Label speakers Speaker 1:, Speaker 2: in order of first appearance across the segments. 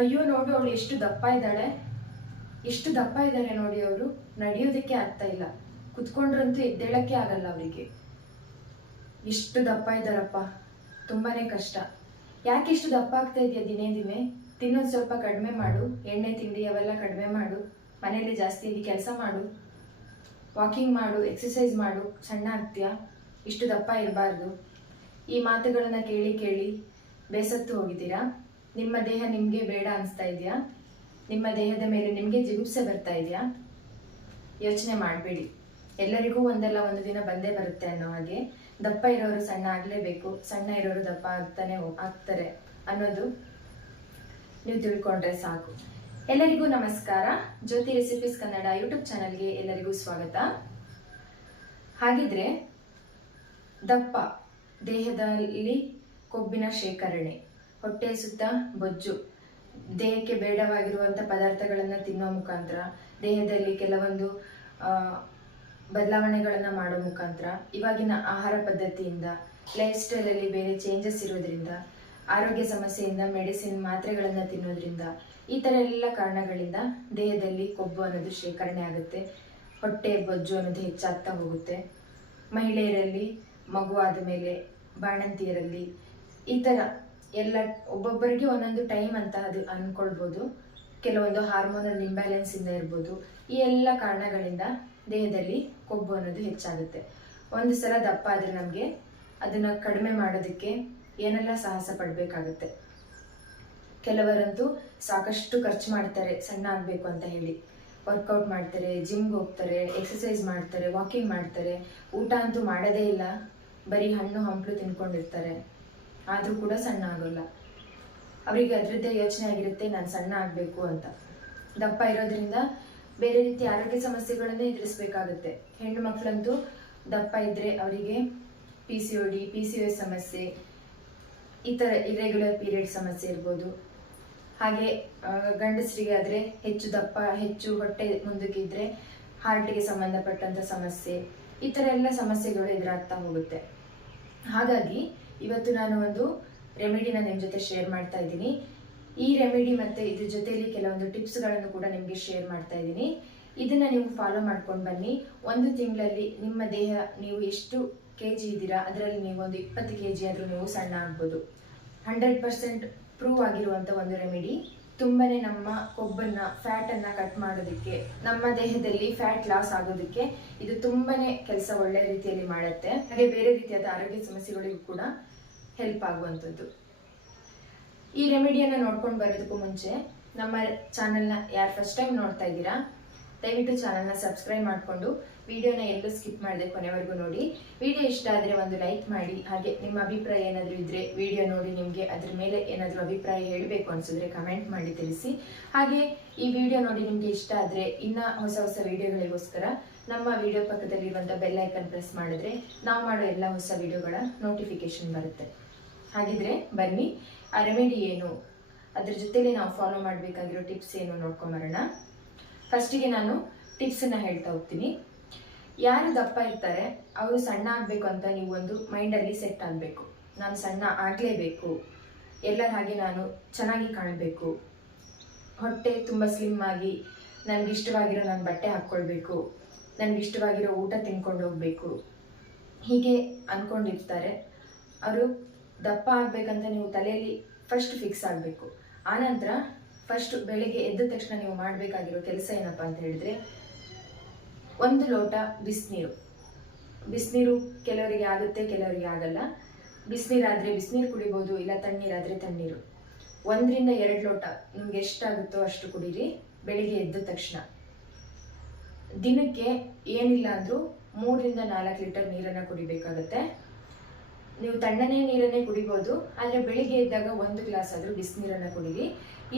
Speaker 1: ಅಯ್ಯೋ, ನೋಡು ಅವಳು ಎಷ್ಟು ದಪ್ಪ ಇದ್ದಾಳೆ. ಎಷ್ಟು ದಪ್ಪ ಇದ್ದಾರೆ ನೋಡಿ ಅವರು ನಡೆಯೋದಕ್ಕೆ ಆಗ್ತಾ ಇಲ್ಲ. ಕುತ್ಕೊಂಡ್ರಂತೂ ಎದ್ದೇಳಕ್ಕೆ ಆಗಲ್ಲ ಅವರಿಗೆ. ಎಷ್ಟು ದಪ್ಪ ಇದ್ದಾರಪ್ಪ. ತುಂಬಾನೇ ಕಷ್ಟ. ಯಾಕೆ ಇಷ್ಟು ದಪ್ಪ ಆಗ್ತಾ ಇದೆಯಾ ದಿನೇ ದಿನೇ? ತಿನ್ನೋದು ಸ್ವಲ್ಪ ಕಡಿಮೆ ಮಾಡು. ಎಣ್ಣೆ ತಿಂಡಿ ಅವೆಲ್ಲ ಕಡಿಮೆ ಮಾಡು. ಮನೆಯಲ್ಲಿ ಜಾಸ್ತಿ ಇಲ್ಲಿ ಕೆಲಸ ಮಾಡು. ವಾಕಿಂಗ್ ಮಾಡು ಎಕ್ಸಸೈಸ್ ಮಾಡು. ಸಣ್ಣ ಆಗ್ತೀಯಾ? ಇಷ್ಟು ದಪ್ಪ ಇರಬಾರ್ದು. ಈ ಮಾತುಗಳನ್ನು ಕೇಳಿ ಕೇಳಿ ಬೇಸತ್ತು ಹೋಗಿದ್ದೀರಾ? ನಿಮ್ಮ ದೇಹ ನಿಮಗೆ ಬೇಡ ಅನಿಸ್ತಾ ಇದೆಯಾ? ನಿಮ್ಮ ದೇಹದ ಮೇಲೆ ನಿಮಗೆ ಜಿಗುಪ್ಸೆ ಬರ್ತಾ ಇದೆಯಾ? ಯೋಚನೆ ಮಾಡಬೇಡಿ. ಎಲ್ಲರಿಗೂ ಒಂದಲ್ಲ ಒಂದು ದಿನ ಬಂದೇ ಬರುತ್ತೆ ಅನ್ನೋ ಹಾಗೆ ದಪ್ಪ ಇರೋರು ಸಣ್ಣ ಆಗಲೇಬೇಕು. ಸಣ್ಣ ಇರೋರು ದಪ್ಪ ಆಗ್ತಾನೆ ಆಗ್ತಾರೆ ಅನ್ನೋದು ನೀವು ತಿಳ್ಕೊಂಡ್ರೆ ಸಾಕು. ಎಲ್ಲರಿಗೂ ನಮಸ್ಕಾರ. ಜ್ಯೋತಿ ರೆಸಿಪೀಸ್ ಕನ್ನಡ ಯೂಟ್ಯೂಬ್ ಚಾನಲ್ಗೆ ಎಲ್ಲರಿಗೂ ಸ್ವಾಗತ. ಹಾಗಿದ್ರೆ ದಪ್ಪ ದೇಹದಲ್ಲಿ ಕೊಬ್ಬಿನ ಶೇಖರಣೆ. ಹೊಟ್ಟೆ ಸುತ್ತ ಬೊಜ್ಜು. ದೇಹಕ್ಕೆ ಬೇಡವಾಗಿರುವಂಥ ಪದಾರ್ಥಗಳನ್ನು ತಿನ್ನೋ ಮುಖಾಂತರ, ದೇಹದಲ್ಲಿ ಕೆಲವೊಂದು ಬದಲಾವಣೆಗಳನ್ನು ಮಾಡೋ ಮುಖಾಂತರ, ಇವಾಗಿನ ಆಹಾರ ಪದ್ಧತಿಯಿಂದ ಲೈಫ್ ಸ್ಟೈಲಲ್ಲಿ ಬೇರೆ ಚೇಂಜಸ್ ಇರೋದ್ರಿಂದ, ಆರೋಗ್ಯ ಸಮಸ್ಯೆಯಿಂದ ಮೆಡಿಸಿನ್ ಮಾತ್ರೆಗಳನ್ನು ತಿನ್ನೋದ್ರಿಂದ, ಈ ಥರ ಎಲ್ಲ ಕಾರಣಗಳಿಂದ ದೇಹದಲ್ಲಿ ಕೊಬ್ಬು ಅನ್ನೋದು ಶೇಖರಣೆ ಆಗುತ್ತೆ, ಹೊಟ್ಟೆ ಬೊಜ್ಜು ಅನ್ನೋದು ಹೆಚ್ಚಾಗ್ತಾ ಹೋಗುತ್ತೆ. ಮಹಿಳೆಯರಲ್ಲಿ ಮಗುವಾದ ಮೇಲೆ ಬಾಣಂತಿಯರಲ್ಲಿ ಈ ಥರ ಎಲ್ಲ ಒಬ್ಬೊಬ್ಬರಿಗೆ ಒಂದೊಂದು ಟೈಮ್ ಅಂತ ಅದು ಅಂದ್ಕೊಳ್ಬೋದು ಕೆಲವೊಂದು ಹಾರ್ಮೋನಲ್ ಇಂಬ್ಯಾಲೆನ್ಸ್ ಇಂದ ಇರ್ಬೋದು. ಈ ಎಲ್ಲ ಕಾರಣಗಳಿಂದ ದೇಹದಲ್ಲಿ ಕೊಬ್ಬು ಅನ್ನೋದು ಹೆಚ್ಚಾಗುತ್ತೆ. ಒಂದು ಸಲ ದಪ್ಪ ಆದರೆ ನಮಗೆ ಅದನ್ನ ಕಡಿಮೆ ಮಾಡೋದಕ್ಕೆ ಏನೆಲ್ಲ ಸಾಹಸ ಪಡಬೇಕಾಗುತ್ತೆ. ಕೆಲವರಂತೂ ಸಾಕಷ್ಟು ಖರ್ಚು ಮಾಡ್ತಾರೆ, ಸಣ್ಣ ಆಗಬೇಕು ಅಂತ ಹೇಳಿ. ವರ್ಕೌಟ್ ಮಾಡ್ತಾರೆ ಜಿಮ್ಗೆ ಹೋಗ್ತಾರೆ ಎಕ್ಸಸೈಸ್ ಮಾಡ್ತಾರೆ ವಾಕಿಂಗ್ ಮಾಡ್ತಾರೆ. ಊಟ ಅಂತೂ ಮಾಡೋದೇ ಇಲ್ಲ. ಬರೀ ಹಣ್ಣು ಹಂಪಲು ತಿನ್ಕೊಂಡಿರ್ತಾರೆ. ಆದರೂ ಕೂಡ ಸಣ್ಣ ಆಗೋಲ್ಲ. ಅವರಿಗೆ ಅದರದ್ದೇ ಯೋಚನೆ ಆಗಿರುತ್ತೆ, ನಾನು ಸಣ್ಣ ಆಗಬೇಕು ಅಂತ. ದಪ್ಪ ಇರೋದ್ರಿಂದ ಬೇರೆ ರೀತಿ ಆರೋಗ್ಯ ಸಮಸ್ಯೆಗಳನ್ನೇ ಎದುರಿಸಬೇಕಾಗುತ್ತೆ. ಹೆಣ್ಣು ಮಕ್ಕಳಂತೂ ದಪ್ಪ ಇದ್ದರೆ ಅವರಿಗೆ P C O D P C S ಸಮಸ್ಯೆ, ಈ ಥರ ಇರೆಗ್ಯುಲರ್ ಪೀರಿಯಡ್ ಸಮಸ್ಯೆ ಇರ್ಬೋದು. ಹಾಗೆ ಗಂಡಸರಿಗೆ ಆದರೆ ಹೆಚ್ಚು ದಪ್ಪ, ಹೆಚ್ಚು ಹೊಟ್ಟೆ ಮುಂದಕ್ಕಿದ್ರೆ ಹಾರ್ಟಿಗೆ ಸಂಬಂಧಪಟ್ಟಂತ ಸಮಸ್ಯೆ, ಈ ಥರ ಎಲ್ಲ ಸಮಸ್ಯೆಗಳು ಎದುರಾಗ್ತಾ ಹೋಗುತ್ತೆ. ಹಾಗಾಗಿ ಇವತ್ತು ನಾನು ಒಂದು ರೆಮಿಡಿನ ನಿಮ್ಮ ಜೊತೆ ಶೇರ್ ಮಾಡ್ತಾ ಇದ್ದೀನಿ. ಈ ರೆಮಿಡಿ ಮತ್ತೆ ಇದ್ರ ಜೊತೆಯಲ್ಲಿ ಕೆಲವೊಂದು ಟಿಪ್ಸ್ಗಳನ್ನು ಕೂಡ ನಿಮಗೆ ಶೇರ್ ಮಾಡ್ತಾ ಇದ್ದೀನಿ. ಇದನ್ನ ನೀವು ಫಾಲೋ ಮಾಡ್ಕೊಂಡು ಬನ್ನಿ. ಒಂದು ತಿಂಗಳಲ್ಲಿ ನಿಮ್ಮ ದೇಹ ನೀವು ಎಷ್ಟು ಕೆ ಜಿ ಇದ್ದೀರಾ, ಅದರಲ್ಲಿ ನೀವು ಒಂದು ಇಪ್ಪತ್ತು ಕೆ ಜಿ ಆದರೂ ನೀವು ಸಣ್ಣ ಆಗ್ಬೋದು. ಹಂಡ್ರೆಡ್ ಪರ್ಸೆಂಟ್ ಪ್ರೂವ್ ಆಗಿರುವಂಥ ಒಂದು ರೆಮಿಡಿ ತುಂಬಾನೇ ನಮ್ಮ ಕೊಬ್ಬನ್ನ ಫ್ಯಾಟ್ ಅನ್ನ ಕಟ್ ಮಾಡೋದಕ್ಕೆ, ನಮ್ಮ ದೇಹದಲ್ಲಿ ಫ್ಯಾಟ್ ಲಾಸ್ ಆಗೋದಕ್ಕೆ ಇದು ತುಂಬಾನೇ ಕೆಲಸ ಒಳ್ಳೆ ರೀತಿಯಲ್ಲಿ ಮಾಡುತ್ತೆ. ಹಾಗೆ ಬೇರೆ ರೀತಿಯಾದ ಆರೋಗ್ಯ ಸಮಸ್ಯೆಗಳಿಗೂ ಕೂಡ ಹೆಲ್ಪ್ ಆಗುವಂಥದ್ದು. ಈ ರೆಮಿಡಿಯನ್ನು ನೋಡ್ಕೊಂಡು ಬರೋದಕ್ಕೂ ಮುಂಚೆ ನಮ್ಮ ಚಾನೆಲ್ನ ಯಾರು ಫಸ್ಟ್ ಟೈಮ್ ನೋಡ್ತಾ ಇದ್ದೀರಾ, ದಯವಿಟ್ಟು ಚಾನಲ್ನ ಸಬ್ಸ್ಕ್ರೈಬ್ ಮಾಡಿಕೊಂಡು ವಿಡಿಯೋನ ಎಲ್ಲೂ ಸ್ಕಿಪ್ ಮಾಡದೆ ಕೊನೆವರೆಗೂ ನೋಡಿ. ವಿಡಿಯೋ ಇಷ್ಟ ಆದರೆ ಒಂದು ಲೈಕ್ ಮಾಡಿ, ಹಾಗೆ ನಿಮ್ಮ ಅಭಿಪ್ರಾಯ ಏನಾದರೂ ಇದ್ದರೆ ವಿಡಿಯೋ ನೋಡಿ, ನಿಮಗೆ ಅದ್ರ ಮೇಲೆ ಏನಾದರೂ ಅಭಿಪ್ರಾಯ ಹೇಳಬೇಕು ಅನ್ಸಿದ್ರೆ ಕಮೆಂಟ್ ಮಾಡಿ ತಿಳಿಸಿ. ಹಾಗೆ ಈ ವಿಡಿಯೋ ನೋಡಿ ನಿಮಗೆ ಇಷ್ಟ ಆದರೆ ಇನ್ನ ಹೊಸ ಹೊಸ ವಿಡಿಯೋಗಳಿಗೋಸ್ಕರ ನಮ್ಮ ವಿಡಿಯೋ ಪಕ್ಕದಲ್ಲಿರುವಂಥ ಬೆಲ್ ಐಕನ್ ಪ್ರೆಸ್ ಮಾಡಿದ್ರೆ ನಾವು ಮಾಡೋ ಎಲ್ಲ ಹೊಸ ವಿಡಿಯೋಗಳ ನೋಟಿಫಿಕೇಶನ್ ಬರುತ್ತೆ. ಹಾಗಿದ್ರೆ ಬನ್ನಿ. ಆ ರೆಮಿಡಿ ಏನು? ಅದ್ರ ಜೊತೆಲಿ ನಾವು ಫಾಲೋ ಮಾಡಬೇಕಾಗಿರೋ ಟಿಪ್ಸ್ ಏನು ನೋಡ್ಕೊಂಬರೋಣ ಫಸ್ಟಿಗೆ ನಾನು ಟಿಪ್ಸನ್ನ ಹೇಳ್ತಾ ಹೋಗ್ತೀನಿ. ಯಾರು ದಪ್ಪ ಇರ್ತಾರೆ, ಅವರು ಸಣ್ಣ ಆಗಬೇಕು ಅಂತ ನೀವು ಒಂದು ಮೈಂಡಲ್ಲಿ ಸೆಟ್ ಆಗಬೇಕು. ನಾನು ಸಣ್ಣ ಆಗಲೇಬೇಕು. ಎಲ್ಲರ ಹಾಗೆ ನಾನು ಚೆನ್ನಾಗಿ ಕಾಣಬೇಕು. ಹೊಟ್ಟೆ ತುಂಬ ಸ್ಲಿಮ್ ಆಗಿ ನನಗೆ ಇಷ್ಟವಾಗಿರೋ ನಾನು ಬಟ್ಟೆ ಹಾಕ್ಕೊಳ್ಬೇಕು. ನನಗೆ ಇಷ್ಟವಾಗಿರೋ ಊಟ ತಿನ್ಕೊಂಡು ಹೋಗ್ಬೇಕು. ಹೀಗೆ ಅನ್ಕೊಂಡಿರ್ತಾರೆ. ಅವರು ದಪ್ಪ ಆಗಬೇಕಂತ ನೀವು ತಲೆಯಲ್ಲಿ ಫಸ್ಟ್ ಫಿಕ್ಸ್ ಆಗಬೇಕು. ಆನಂತರ ಫಸ್ಟ್ ಬೆಳಿಗ್ಗೆ ಎದ್ದ ತಕ್ಷಣ ನೀವು ಮಾಡಬೇಕಾಗಿರೋ ಕೆಲಸ ಏನಪ್ಪಾ ಅಂತ ಹೇಳಿದ್ರೆ ಒಂದು ಲೋಟ ಬಿಸಿನೀರು. ಬಿಸಿನೀರು ಕೆಲವರಿಗೆ ಆಗುತ್ತೆ, ಕೆಲವರಿಗೆ ಆಗಲ್ಲ. ಬಿಸಿನೀರಾದರೆ ಬಿಸಿನೀರು ಕುಡಿಬೋದು, ಇಲ್ಲ ತಣ್ಣೀರಾದರೆ ತಣ್ಣೀರು. ಒಂದರಿಂದ ಎರಡು ಲೋಟ ನಿಮ್ಗೆ ಎಷ್ಟಾಗುತ್ತೋ ಅಷ್ಟು ಕುಡೀರಿ, ಬೆಳಿಗ್ಗೆ ಎದ್ದ ತಕ್ಷಣ. ದಿನಕ್ಕೆ ಏನಿಲ್ಲ ಅಂದ್ರೂ ಮೂರರಿಂದ ನಾಲ್ಕು ಲೀಟರ್ ನೀರನ್ನ ಕುಡಿಬೇಕಾಗತ್ತೆ. ನೀವು ತಣ್ಣನೆ ನೀರನ್ನೇ ಕುಡಿಬೋದು, ಆದರೆ ಬೆಳಿಗ್ಗೆ ಇದ್ದಾಗ ಒಂದು ಗ್ಲಾಸ್ ಆದರೂ ಬಿಸಿನೀರನ್ನ ಕುಡಿರಿ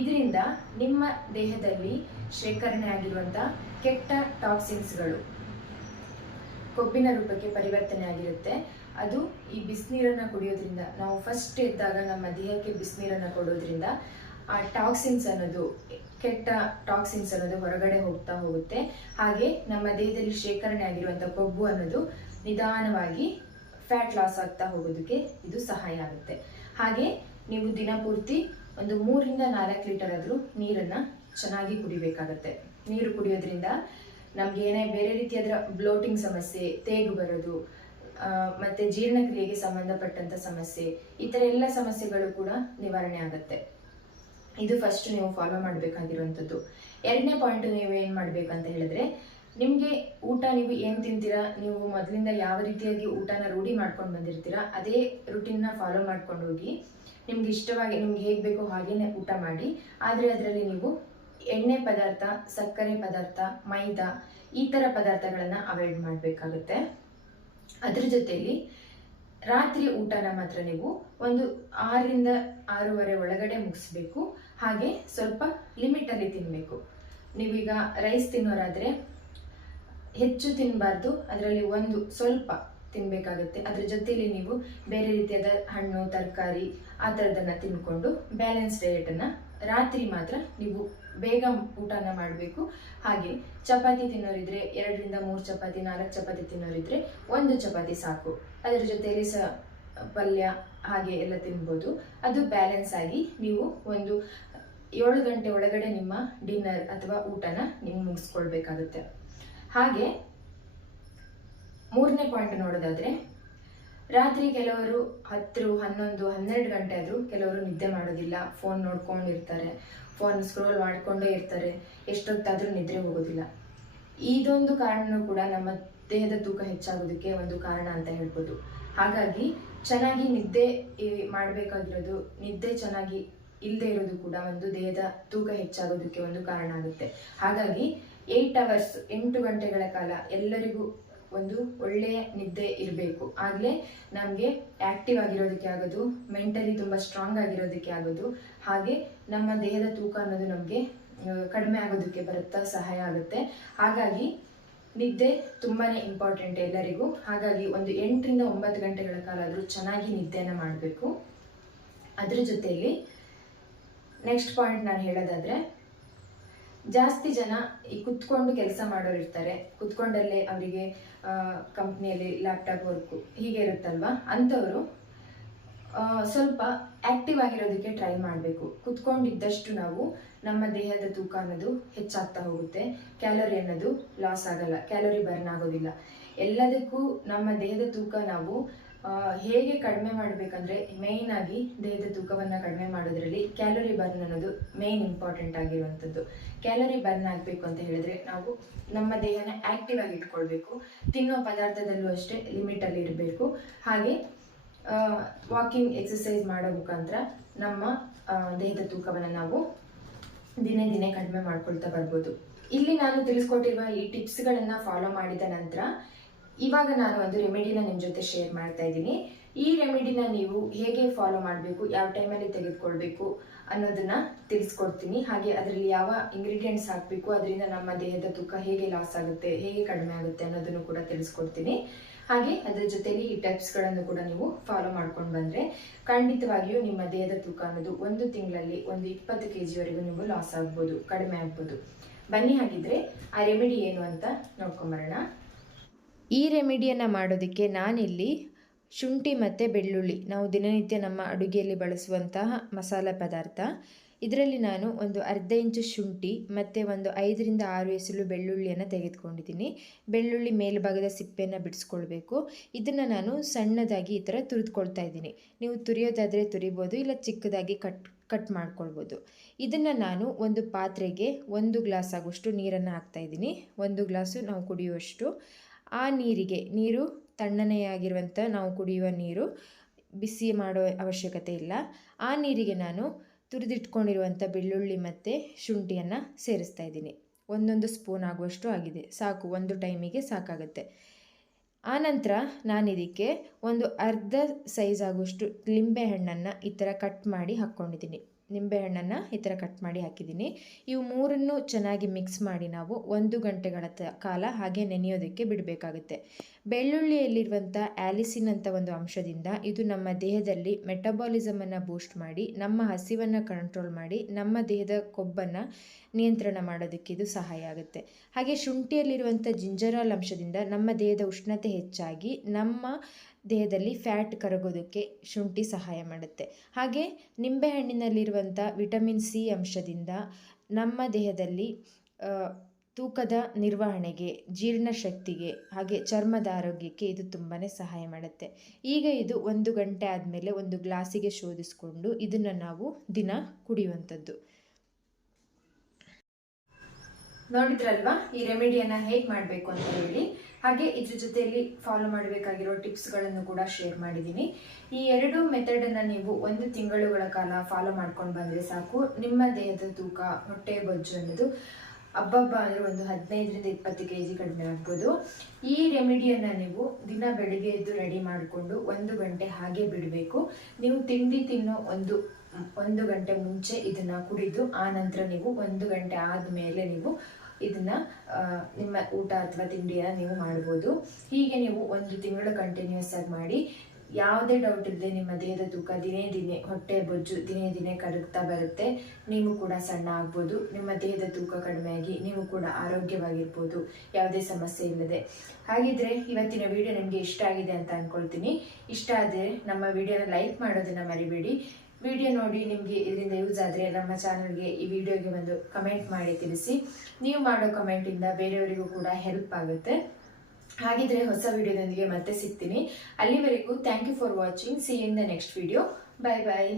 Speaker 1: ಇದರಿಂದ ನಿಮ್ಮ ದೇಹದಲ್ಲಿ ಶೇಖರಣೆ ಆಗಿರುವಂಥ ಕೆಟ್ಟ ಟಾಕ್ಸಿನ್ಸ್ಗಳು ಕೊಬ್ಬಿನ ರೂಪಕ್ಕೆ ಪರಿವರ್ತನೆ ಆಗಿರುತ್ತೆ. ಅದು ಈ ಬಿಸಿನೀರನ್ನು ಕುಡಿಯೋದ್ರಿಂದ, ನಾವು ಫಸ್ಟ್ ಇದ್ದಾಗ ನಮ್ಮ ದೇಹಕ್ಕೆ ಬಿಸಿನೀರನ್ನ ಕೊಡೋದ್ರಿಂದ ಆ ಟಾಕ್ಸಿನ್ಸ್ ಅನ್ನೋದು, ಕೆಟ್ಟ ಟಾಕ್ಸಿನ್ಸ್ ಅನ್ನೋದು ಹೊರಗಡೆ ಹೋಗ್ತಾ ಹೋಗುತ್ತೆ. ಹಾಗೆ ನಮ್ಮ ದೇಹದಲ್ಲಿ ಶೇಖರಣೆ ಆಗಿರುವಂಥ ಕೊಬ್ಬು ಅನ್ನೋದು ನಿಧಾನವಾಗಿ ಫ್ಯಾಟ್ ಲಾಸ್ ಆಗ್ತಾ ಹೋಗೋದಕ್ಕೆ ಇದು ಸಹಾಯ ಆಗುತ್ತೆ. ಹಾಗೆ ನೀವು ದಿನಪೂರ್ತಿ ಒಂದು ಮೂರಿಂದ ನಾಲ್ಕು ಲೀಟರ್ ಆದರೂ ನೀರನ್ನು ಚೆನ್ನಾಗಿ ಕುಡಿಬೇಕಾಗತ್ತೆ. ನೀರು ಕುಡಿಯೋದ್ರಿಂದ ನಮ್ಗೆ ಏನೇ ಬೇರೆ ರೀತಿಯಾದ ಬ್ಲೋಟಿಂಗ್ ಸಮಸ್ಯೆ, ತೇಗು ಬರೋದು ಮತ್ತೆ ಜೀರ್ಣಕ್ರಿಯೆಗೆ ಸಂಬಂಧಪಟ್ಟಂತ ಸಮಸ್ಯೆ, ಈ ಥರ ಎಲ್ಲ ಸಮಸ್ಯೆಗಳು ಕೂಡ ನಿವಾರಣೆ ಆಗುತ್ತೆ. ಇದು ಫಸ್ಟ್ ನೀವು ಫಾಲೋ ಮಾಡಬೇಕಾಗಿರುವಂಥದ್ದು ಎರಡನೇ ಪಾಯಿಂಟ್ ನೀವು ಏನು ಮಾಡ್ಬೇಕಂತ ಹೇಳಿದ್ರೆ ನಿಮಗೆ ಊಟ ನೀವು ಏನು ತಿಂತೀರಾ? ನೀವು ಮೊದಲಿಂದ ಯಾವ ರೀತಿಯಾಗಿ ಊಟನ ರೂಢಿ ಮಾಡ್ಕೊಂಡು ಬಂದಿರ್ತೀರಾ? ಅದೇ ರುಟೀನ್ನ ಫಾಲೋ ಮಾಡ್ಕೊಂಡು ಹೋಗಿ ನಿಮ್ಗೆ ಇಷ್ಟವಾಗಿ ನಿಮ್ಗೆ ಹೇಗೆ ಬೇಕೋ ಹಾಗೇನೆ ಊಟ ಮಾಡಿ. ಆದರೆ ಅದರಲ್ಲಿ ನೀವು ಎಣ್ಣೆ ಪದಾರ್ಥ, ಸಕ್ಕರೆ ಪದಾರ್ಥ, ಮೈದಾ ಈ ಥರ ಪದಾರ್ಥಗಳನ್ನು ಅವಾಯ್ಡ್ ಮಾಡಬೇಕಾಗುತ್ತೆ. ಅದ್ರ ಜೊತೆಯಲ್ಲಿ ರಾತ್ರಿ ಊಟನ ಮಾತ್ರ ನೀವು ಒಂದು ಆರರಿಂದ ಆರೂವರೆ ಒಳಗಡೆ ಮುಗಿಸ್ಬೇಕು. ಹಾಗೆ ಸ್ವಲ್ಪ ಲಿಮಿಟಲ್ಲಿ ತಿನ್ನಬೇಕು ನೀವೀಗ ರೈಸ್ ತಿನ್ನೋರಾದರೆ ಹೆಚ್ಚು ತಿನ್ನಬಾರ್ದು ಅದರಲ್ಲಿ ಒಂದು ಸ್ವಲ್ಪ ತಿನ್ನಬೇಕಾಗುತ್ತೆ ಅದ್ರ ಜೊತೆಯಲ್ಲಿ ನೀವು ಬೇರೆ ರೀತಿಯಾದ ಹಣ್ಣು, ತರಕಾರಿ ಆ ಥರದನ್ನು ತಿನ್ಕೊಂಡು ಬ್ಯಾಲೆನ್ಸ್ ಡಯಟನ್ನು ರಾತ್ರಿ ಮಾತ್ರ ನೀವು ಬೇಗ ಊಟನ ಮಾಡಬೇಕು. ಹಾಗೆ ಚಪಾತಿ ತಿನ್ನೋರಿದ್ರೆ ಎರಡರಿಂದ ಮೂರು ಚಪಾತಿ, ನಾಲ್ಕು ಚಪಾತಿ ತಿನ್ನೋರಿದ್ರೆ ಒಂದು ಚಪಾತಿ ಸಾಕು. ಅದರ ಜೊತೆಯಲ್ಲಿ ಸ ಪಲ್ಯ ಹಾಗೆ ಎಲ್ಲ ತಿನ್ಬೋದು. ಅದು ಬ್ಯಾಲೆನ್ಸ್ ಆಗಿ ನೀವು ಒಂದು ಏಳು ಗಂಟೆ ಒಳಗಡೆ ನಿಮ್ಮ ಡಿನ್ನರ್ ಅಥವಾ ಊಟನ ನೀವು ಮುಗಿಸ್ಕೊಳ್ಬೇಕಾಗುತ್ತೆ. ಹಾಗೆ ಮೂರನೇ ಪಾಯಿಂಟ್ ನೋಡೋದಾದ್ರೆ, ರಾತ್ರಿ ಕೆಲವರು ಹತ್ತು ಹನ್ನೊಂದು, ಹನ್ನೆರಡು ಗಂಟೆ ಆದರೂ ಕೆಲವರು ನಿದ್ದೆ ಮಾಡೋದಿಲ್ಲ ಫೋನ್ ನೋಡ್ಕೊಂಡಿರ್ತಾರೆ ಫೋನ್ ಸ್ಕ್ರೋಲ್ ಮಾಡ್ಕೊಂಡೇ ಇರ್ತಾರೆ, ಎಷ್ಟೊತ್ತಾದರೂ ನಿದ್ರೆ ಹೋಗೋದಿಲ್ಲ. ಇದೊಂದು ಕಾರಣನೂ ಕೂಡ ನಮ್ಮ ದೇಹದ ತೂಕ ಹೆಚ್ಚಾಗೋದಕ್ಕೆ ಒಂದು ಕಾರಣ ಅಂತ ಹೇಳ್ಬೋದು. ಹಾಗಾಗಿ ಚೆನ್ನಾಗಿ ನಿದ್ದೆ ಮಾಡಬೇಕಾಗಿರೋದು, ನಿದ್ದೆ ಚೆನ್ನಾಗಿ ಇಲ್ಲದೆ ಇರೋದು ಕೂಡ ಒಂದು ದೇಹದ ತೂಕ ಹೆಚ್ಚಾಗೋದಕ್ಕೆ ಒಂದು ಕಾರಣ ಆಗುತ್ತೆ. ಹಾಗಾಗಿ ಏಯ್ಟ್ ಅವರ್ಸ್ ಎಂಟು ಗಂಟೆಗಳ ಕಾಲ ಎಲ್ಲರಿಗೂ ಒಂದು ಒಳ್ಳೆಯ ನಿದ್ದೆ ಇರಬೇಕು. ಆಗಲೇ ನಮಗೆ ಆ್ಯಕ್ಟಿವ್ ಆಗಿರೋದಕ್ಕೆ ಆಗೋದು ಮೆಂಟಲಿ ತುಂಬ ಸ್ಟ್ರಾಂಗ್ ಆಗಿರೋದಕ್ಕೆ ಆಗೋದು, ಹಾಗೆ ನಮ್ಮ ದೇಹದ ತೂಕ ಅನ್ನೋದು ನಮಗೆ ಕಡಿಮೆ ಆಗೋದಕ್ಕೆ ಬರುತ್ತಾ ಸಹಾಯ ಆಗುತ್ತೆ. ಹಾಗಾಗಿ ನಿದ್ದೆ ತುಂಬಾ ಇಂಪಾರ್ಟೆಂಟ್ ಎಲ್ಲರಿಗೂ. ಹಾಗಾಗಿ ಒಂದು ಎಂಟರಿಂದ ಒಂಬತ್ತು ಗಂಟೆಗಳ ಕಾಲ ಆದರೂ ಚೆನ್ನಾಗಿ ನಿದ್ದೆಯನ್ನು ಮಾಡಬೇಕು. ಅದ್ರ ಜೊತೆಯಲ್ಲಿ ನೆಕ್ಸ್ಟ್ ಪಾಯಿಂಟ್ ನಾನು ಹೇಳೋದಾದ್ರೆ ಜಾಸ್ತಿ ಜನ ಈ ಕುತ್ಕೊಂಡು ಕೆಲಸ ಮಾಡೋರು ಇರ್ತಾರೆ. ಕುತ್ಕೊಂಡಲ್ಲೇ ಅವರಿಗೆ ಕಂಪ್ನಿಯಲ್ಲಿ ಲ್ಯಾಪ್ಟಾಪ್ ವರ್ಕು ಹೀಗೆ ಇರುತ್ತಲ್ವಾ? ಅಂಥವರು ಸ್ವಲ್ಪ ಆಕ್ಟಿವ್ ಆಗಿರೋದಕ್ಕೆ ಟ್ರೈ ಮಾಡಬೇಕು. ಕುತ್ಕೊಂಡಿದ್ದಷ್ಟು ನಾವು ನಮ್ಮ ದೇಹದ ತೂಕ ಅನ್ನೋದು ಹೆಚ್ಚಾಗ್ತಾ ಹೋಗುತ್ತೆ. ಕ್ಯಾಲೋರಿ ಅನ್ನೋದು ಲಾಸ್ ಆಗಲ್ಲ. ಕ್ಯಾಲೋರಿ ಬರ್ನ್ ಆಗೋದಿಲ್ಲ. ಎಲ್ಲದಕ್ಕೂ ನಮ್ಮ ದೇಹದ ತೂಕ ನಾವು ಹೇಗೆ ಕಡಿಮೆ ಮಾಡಬೇಕಂದ್ರೆ ಮೇಯ್ನ್ ಆಗಿ ದೇಹದ ತೂಕವನ್ನು ಕಡಿಮೆ ಮಾಡೋದ್ರಲ್ಲಿ ಕ್ಯಾಲೋರಿ ಬರ್ನ್ ಅನ್ನೋದು ಮೇಯ್ನ್ ಇಂಪಾರ್ಟೆಂಟ್ ಆಗಿರುವಂಥದ್ದು. ಕ್ಯಾಲೋರಿ ಬರ್ನ್ ಆಗಬೇಕು ಅಂತ ಹೇಳಿದ್ರೆ ನಾವು ನಮ್ಮ ದೇಹನ ಆಕ್ಟಿವ್ ಆಗಿ ಇಟ್ಕೊಳ್ಬೇಕು. ತಿನ್ನೋ ಪದಾರ್ಥದಲ್ಲೂ ಅಷ್ಟೇ ಲಿಮಿಟಲ್ಲಿ ಇರಬೇಕು. ಹಾಗೆ ವಾಕಿಂಗ್ ಎಕ್ಸಸೈಸ್ ಮಾಡೋ ಮುಖಾಂತರ ನಮ್ಮ ದೇಹದ ತೂಕವನ್ನು ನಾವು ದಿನೇ ದಿನೇ ಕಡಿಮೆ ಮಾಡ್ಕೊಳ್ತಾ ಬರ್ಬೋದು. ಇಲ್ಲಿ ನಾನು ತಿಳಿಸ್ಕೊಟ್ಟಿರುವ ಈ ಟಿಪ್ಸ್ಗಳನ್ನು ಫಾಲೋ ಮಾಡಿದ ನಂತರ ಇವಾಗ ನಾನು ಒಂದು ರೆಮಿಡಿನ ನಿಮ್ಮ ಜೊತೆ ಶೇರ್ ಮಾಡ್ತಾ ಇದ್ದೀನಿ. ಈ ರೆಮಿಡಿನ ನೀವು ಹೇಗೆ ಫಾಲೋ ಮಾಡಬೇಕು, ಯಾವ ಟೈಮಲ್ಲಿ ತೆಗೆದುಕೊಳ್ಬೇಕು ಅನ್ನೋದನ್ನ ತಿಳಿಸ್ಕೊಡ್ತೀನಿ. ಹಾಗೆ ಅದರಲ್ಲಿ ಯಾವ ಇಂಗ್ರೀಡಿಯೆಂಟ್ಸ್ ಹಾಕಬೇಕು, ಅದರಿಂದ ನಮ್ಮ ದೇಹದ ತೂಕ ಹೇಗೆ ಲಾಸ್ ಆಗುತ್ತೆ, ಹೇಗೆ ಕಡಿಮೆ ಆಗುತ್ತೆ ಅನ್ನೋದನ್ನು ಕೂಡ ತಿಳಿಸ್ಕೊಡ್ತೀನಿ. ಹಾಗೆ ಅದರ ಜೊತೆಯಲ್ಲಿ ಈ ಟೈಪ್ಸ್ಗಳನ್ನು ಕೂಡ ನೀವು ಫಾಲೋ ಮಾಡ್ಕೊಂಡು ಬಂದರೆ ಖಂಡಿತವಾಗಿಯೂ ನಿಮ್ಮ ದೇಹದ ತೂಕ ಅನ್ನೋದು ಒಂದು ತಿಂಗಳಲ್ಲಿ ಒಂದು ಇಪ್ಪತ್ತು ಕೆ ಜಿವರೆಗೂ ನೀವು ಲಾಸ್ ಆಗ್ಬೋದು, ಕಡಿಮೆ ಆಗ್ಬೋದು. ಬನ್ನಿ ಹಾಗಿದ್ರೆ ಆ ರೆಮಿಡಿ ಏನು ಅಂತ ನೋಡ್ಕೊಂಬರೋಣ ಈ ರೆಮಿಡಿಯನ್ನು ಮಾಡೋದಕ್ಕೆ ನಾನಿಲ್ಲಿ ಶುಂಠಿ ಮತ್ತು ಬೆಳ್ಳುಳ್ಳಿ, ನಾವು ದಿನನಿತ್ಯ ನಮ್ಮ ಅಡುಗೆಯಲ್ಲಿ ಬಳಸುವಂತಹ ಮಸಾಲೆ ಪದಾರ್ಥ. ಇದರಲ್ಲಿ ನಾನು ಒಂದು ಅರ್ಧ ಇಂಚು ಶುಂಠಿ ಮತ್ತು ಒಂದು ಐದರಿಂದ ಆರು ಎಸಲು ಬೆಳ್ಳುಳ್ಳಿಯನ್ನು ತೆಗೆದುಕೊಂಡಿದ್ದೀನಿ. ಬೆಳ್ಳುಳ್ಳಿ ಮೇಲ್ಭಾಗದ ಸಿಪ್ಪೆಯನ್ನು ಬಿಡಿಸ್ಕೊಳ್ಬೇಕು. ಇದನ್ನು ನಾನು ಸಣ್ಣದಾಗಿ ಈ ಥರ ತುರಿದುಕೊಳ್ತಾ ಇದ್ದೀನಿ. ನೀವು ತುರಿಯೋದಾದರೆ ತುರಿಬೋದು, ಇಲ್ಲ ಚಿಕ್ಕದಾಗಿ ಕಟ್ ಕಟ್ ಮಾಡ್ಕೊಳ್ಬೋದು. ಇದನ್ನು ನಾನು ಒಂದು ಪಾತ್ರೆಗೆ ಒಂದು ಗ್ಲಾಸ್ ಆಗುವಷ್ಟು ನೀರನ್ನು ಹಾಕ್ತಾಯಿದ್ದೀನಿ ಒಂದು ಗ್ಲಾಸು ನಾವು ಕುಡಿಯುವಷ್ಟು. ಆ ನೀರಿಗೆ, ನೀರು ತಣ್ಣನೆಯಾಗಿರುವಂಥ ನಾವು ಕುಡಿಯುವ ನೀರು ಬಿಸಿ ಮಾಡೋ ಅವಶ್ಯಕತೆ ಇಲ್ಲ. ಆ ನೀರಿಗೆ ನಾನು ತುರಿದಿಟ್ಕೊಂಡಿರುವಂಥ ಬೆಳ್ಳುಳ್ಳಿ ಮತ್ತು ಶುಂಠಿಯನ್ನು ಸೇರಿಸ್ತಾ ಇದ್ದೀನಿ. ಒಂದೊಂದು ಸ್ಪೂನ್ ಆಗುವಷ್ಟು ಆಗಿದೆ. ಸಾಕು, ಒಂದು ಟೈಮಿಗೆ ಸಾಕಾಗುತ್ತೆ. ಆನಂತರ ನಾನಿದಕ್ಕೆ ಒಂದು ಅರ್ಧ ಸೈಜ್ ಆಗುವಷ್ಟು ಲಿಂಬೆಹಣ್ಣನ್ನು ಈ ಥರ ಕಟ್ ಮಾಡಿ ಹಾಕ್ಕೊಂಡಿದ್ದೀನಿ. ನಿಂಬೆಹಣ್ಣನ್ನು ಈ ಥರ ಕಟ್ ಮಾಡಿ ಹಾಕಿದ್ದೀನಿ. ಇವು ಮೂರನ್ನು ಚೆನ್ನಾಗಿ ಮಿಕ್ಸ್ ಮಾಡಿ ನಾವು ಒಂದು ಗಂಟೆಗಳ ಕಾಲ ಹಾಗೆ ನೆನೆಯೋದಕ್ಕೆ ಬಿಡಬೇಕಾಗುತ್ತೆ. ಬೆಳ್ಳುಳ್ಳಿಯಲ್ಲಿರುವಂಥ ಆ್ಯಲಿಸಿನ್ ಅಂತ ಒಂದು ಅಂಶದಿಂದ ಇದು ನಮ್ಮ ದೇಹದಲ್ಲಿ ಮೆಟಬಾಲಿಸಮನ್ನು ಬೂಸ್ಟ್ ಮಾಡಿ, ನಮ್ಮ ಹಸಿವನ್ನು ಕಂಟ್ರೋಲ್ ಮಾಡಿ, ನಮ್ಮ ದೇಹದ ಕೊಬ್ಬನ್ನು ನಿಯಂತ್ರಣ ಮಾಡೋದಕ್ಕೆ ಇದು ಸಹಾಯ ಆಗುತ್ತೆ. ಹಾಗೆ ಶುಂಠಿಯಲ್ಲಿರುವಂಥ ಜಿಂಜರಾಲ್ ಅಂಶದಿಂದ ನಮ್ಮ ದೇಹದ ಉಷ್ಣತೆ ಹೆಚ್ಚಾಗಿ ನಮ್ಮ ದೇಹದಲ್ಲಿ ಫ್ಯಾಟ್ ಕರಗೋದಕ್ಕೆ ಶುಂಠಿ ಸಹಾಯ ಮಾಡುತ್ತೆ. ಹಾಗೆ ನಿಂಬೆಹಣ್ಣಿನಲ್ಲಿರುವಂಥ ವಿಟಮಿನ್ ಸಿ ಅಂಶದಿಂದ ನಮ್ಮ ದೇಹದಲ್ಲಿ ತೂಕದ ನಿರ್ವಹಣೆಗೆ, ಜೀರ್ಣಶಕ್ತಿಗೆ, ಹಾಗೆ ಚರ್ಮದ ಆರೋಗ್ಯಕ್ಕೆ ಇದು ತುಂಬಾ ಸಹಾಯ ಮಾಡುತ್ತೆ. ಈಗ ಇದು ಒಂದು ಗಂಟೆ ಆದಮೇಲೆ ಒಂದು ಗ್ಲಾಸಿಗೆ ಶೋಧಿಸಿಕೊಂಡು ಇದನ್ನು ನಾವು ದಿನ ಕುಡಿಯುವಂಥದ್ದು. ನೋಡಿದ್ರಲ್ವಾ? ಈ ರೆಮಿಡಿಯನ್ನ ಹೇಗೆ ಮಾಡಬೇಕು ಅಂತ ಹೇಳಿ. ಹಾಗೆ ಇದ್ರ ಜೊತೆಯಲ್ಲಿ ಫಾಲೋ ಮಾಡಬೇಕಾಗಿರೋ ಟಿಪ್ಸ್ಗಳನ್ನು ಕೂಡ ಶೇರ್ ಮಾಡಿದ್ದೀನಿ ಈ ಎರಡು ಮೆಥಡನ್ನು ನೀವು ಒಂದು ತಿಂಗಳುಗಳ ಕಾಲ ಫಾಲೋ ಮಾಡ್ಕೊಂಡು ಬಂದರೆ ಸಾಕು. ನಿಮ್ಮ ದೇಹದ ತೂಕ ಹೊಟ್ಟೆ ಬೊಜ್ಜು ಅನ್ನೋದು ಹಬ್ಬಬ್ಬ ಅಂದರೆ ಒಂದು ಹದಿನೈದರಿಂದ ಇಪ್ಪತ್ತು ಕೆ ಜಿ ಕಡಿಮೆ ಆಗ್ಬೋದು. ಈ ರೆಮಿಡಿಯನ್ನು ನೀವು ದಿನ ಬೆಳಿಗ್ಗೆ ಎದ್ದು ರೆಡಿ ಮಾಡಿಕೊಂಡು ಒಂದು ಗಂಟೆ ಹಾಗೆ ಬಿಡಬೇಕು. ನೀವು ತಿಂಡಿ ತಿನ್ನೋ ಒಂದು ಒಂದು ಗಂಟೆ ಮುಂಚೆ ಇದನ್ನ ಕುಡಿದು, ಆ ನಂತರ ನೀವು ಒಂದು ಗಂಟೆ ಆದಮೇಲೆ ನೀವು ಇದನ್ನ ನಿಮ್ಮ ಊಟ ಅಥವಾ ತಿಂಡಿಯನ್ನು ನೀವು ಮಾಡ್ಬೋದು. ಹೀಗೆ ನೀವು ಒಂದು ತಿಂಗಳು ಕಂಟಿನ್ಯೂಸ್ ಆಗಿ ಮಾಡಿ, ಯಾವುದೇ ಡೌಟ್ ಇಲ್ಲದೆ ನಿಮ್ಮ ದೇಹದ ತೂಕ ದಿನೇ ದಿನೇ, ಹೊಟ್ಟೆ ಬೊಜ್ಜು ದಿನೇ ದಿನೇ ಕರಗ್ತಾ ಬರುತ್ತೆ. ನೀವು ಕೂಡ ಸಣ್ಣ ಆಗ್ಬೋದು. ನಿಮ್ಮ ದೇಹದ ತೂಕ ಕಡಿಮೆಯಾಗಿ ನೀವು ಕೂಡ ಆರೋಗ್ಯವಾಗಿರ್ಬೋದು. ಯಾವುದೇ ಸಮಸ್ಯೆ ಇಲ್ಲದೆ. ಹಾಗಿದ್ರೆ ಇವತ್ತಿನ ವಿಡಿಯೋ ನಿಮಗೆ ಇಷ್ಟ ಆಗಿದೆ ಅಂತ ಅನ್ಕೊಳ್ತೀನಿ. ಇಷ್ಟ ಆದರೆ ನಮ್ಮ ವಿಡಿಯೋನ ಲೈಕ್ ಮಾಡೋದನ್ನು ಮರಿಬೇಡಿ. ವಿಡಿಯೋ ನೋಡಿ ನಿಮಗೆ ಇದರಿಂದ ಯೂಸ್ ಆದರೆ ನಮ್ಮ ಚಾನಲ್ಗೆ ಈ ವಿಡಿಯೋಗೆ ಒಂದು ಕಮೆಂಟ್ ಮಾಡಿ ತಿಳಿಸಿ. ನೀವು ಮಾಡೋ ಕಮೆಂಟಿಂದ ಬೇರೆಯವರಿಗೂ ಕೂಡ ಹೆಲ್ಪ್ ಆಗುತ್ತೆ. ಹಾಗಿದ್ರೆ ಹೊಸ ವಿಡಿಯೋದೊಂದಿಗೆ ಮತ್ತೆ ಸಿಗ್ತೀನಿ. ಅಲ್ಲಿವರೆಗೂ thank you for watching see in the next video bye bye